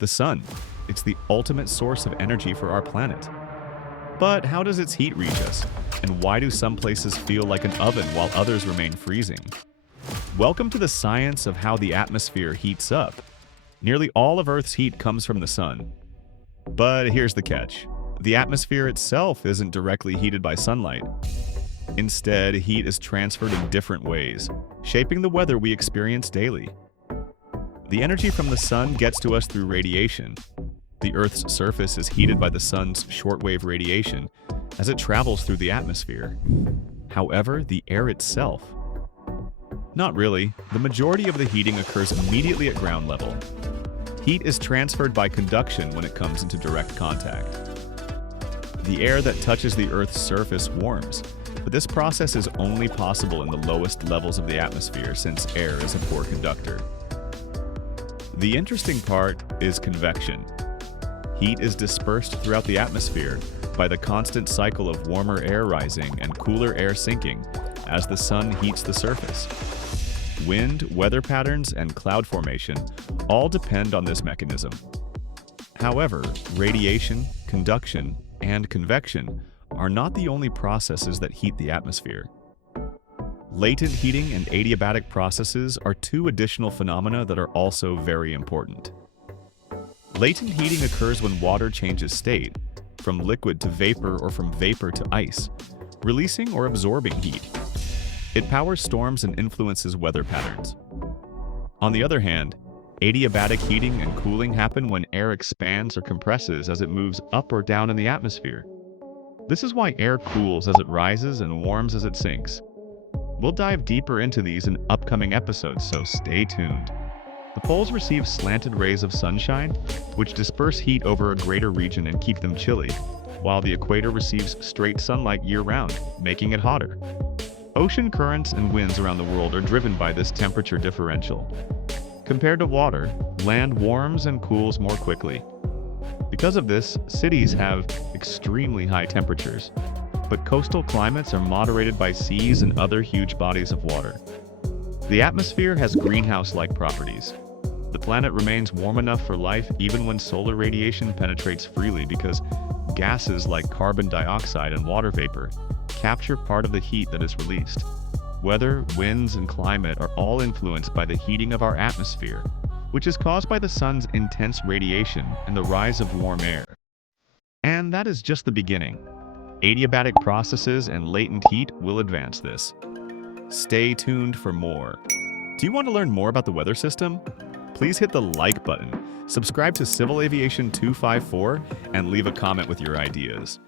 The sun. It's the ultimate source of energy for our planet. But how does its heat reach us? And why do some places feel like an oven while others remain freezing? Welcome to the science of how the atmosphere heats up. Nearly all of Earth's heat comes from the sun. But here's the catch. The atmosphere itself isn't directly heated by sunlight. Instead, heat is transferred in different ways, shaping the weather we experience daily. The energy from the sun gets to us through radiation. The Earth's surface is heated by the sun's shortwave radiation as it travels through the atmosphere. However, the air itself. Not really. The majority of the heating occurs immediately at ground level. Heat is transferred by conduction when it comes into direct contact. The air that touches the Earth's surface warms, but this process is only possible in the lowest levels of the atmosphere since air is a poor conductor. The interesting part is convection. Heat is dispersed throughout the atmosphere by the constant cycle of warmer air rising and cooler air sinking as the sun heats the surface. Wind, weather patterns, and cloud formation all depend on this mechanism. However, radiation, conduction, and convection are not the only processes that heat the atmosphere. Latent heating and adiabatic processes are two additional phenomena that are also very important. Latent heating occurs when water changes state, from liquid to vapor or from vapor to ice, releasing or absorbing heat. It powers storms and influences weather patterns. On the other hand, adiabatic heating and cooling happen when air expands or compresses as it moves up or down in the atmosphere. This is why air cools as it rises and warms as it sinks. We'll dive deeper into these in upcoming episodes, so stay tuned. The poles receive slanted rays of sunshine, which disperse heat over a greater region and keep them chilly, while the equator receives straight sunlight year-round, making it hotter. Ocean currents and winds around the world are driven by this temperature differential. Compared to water, land warms and cools more quickly. Because of this, cities have extremely high temperatures, but coastal climates are moderated by seas and other huge bodies of water. The atmosphere has greenhouse-like properties. The planet remains warm enough for life even when solar radiation penetrates freely because gases like carbon dioxide and water vapor capture part of the heat that is released. Weather, winds, and climate are all influenced by the heating of our atmosphere, which is caused by the sun's intense radiation and the rise of warm air. And that is just the beginning. Adiabatic processes and latent heat will advance this. Stay tuned for more. Do you want to learn more about the weather system? Please hit the like button, subscribe to Civil Aviation 254, and leave a comment with your ideas.